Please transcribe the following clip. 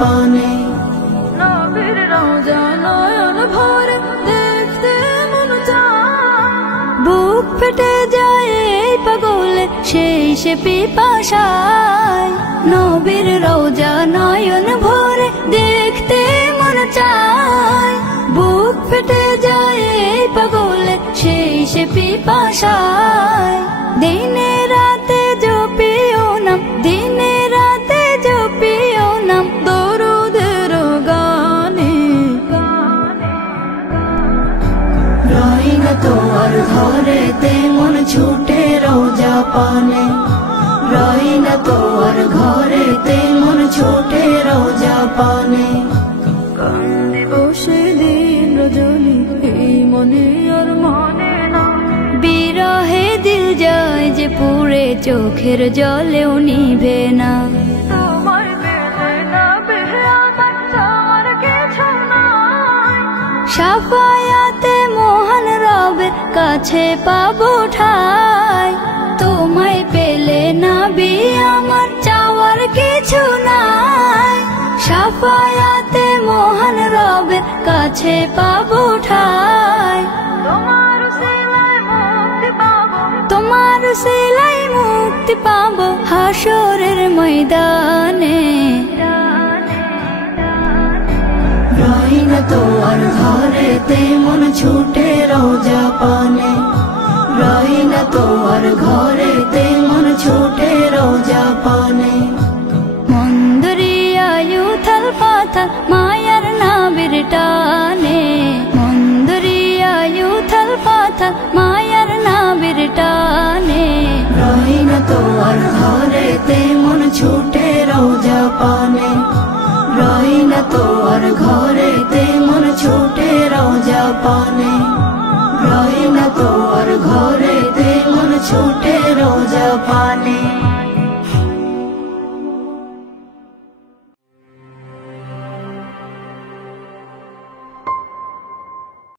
পানে। নবীর রওজা নয়ন ভরে দেখতে মন চায়, বুক ফেটে যায় এই পাগলে সেই সে পিপাসায়। নবীর রওজা নয়ন ভরে দেখতে মন চায়, বুক ফেটে যায় এই পাগলে সেই সে পিপাসায়। দিনে রাতে জপিও নাম, দিনে রাতে জপিও নাম দরুদের গানে। রই না তো আর ঘরেতে মন ছুটে রওজা পানে। রই না তো আর ঘরেতে মন ছুটে রওজা পানে। কান্দে বসে দিন রজনী এই মনে আর মানে না, বিরহে দিল যায় যে পুরে চোখের জলেও নিভে না। তোমায় পেলে না পেলে আমার চাওয়ার কিছু নাই, শাফায়াতে মহান রবের কাছে পাবো ঠাই। তোমায় পেলে নবী আমার চাওয়ার কিছু নাই, শাফায়াতে মহান রবের কাছে পাবো ঠাই। তোমার উসিলায় মুক্তি পাবো, তোমার উসিলায় মুক্তি পাবো হাসরের ময়দানে। রই না তো আর ঘরেতে মন ছুটে রওজা পানে। রই না তো আর ঘরেতে মন ছুটে রওজা পানে। মন্দরিয়ায় উথাল পাথাল মায়ার নাবির টানে, মন্দরিয়ায় উথাল পাথাল মায়ার নাবির টানে।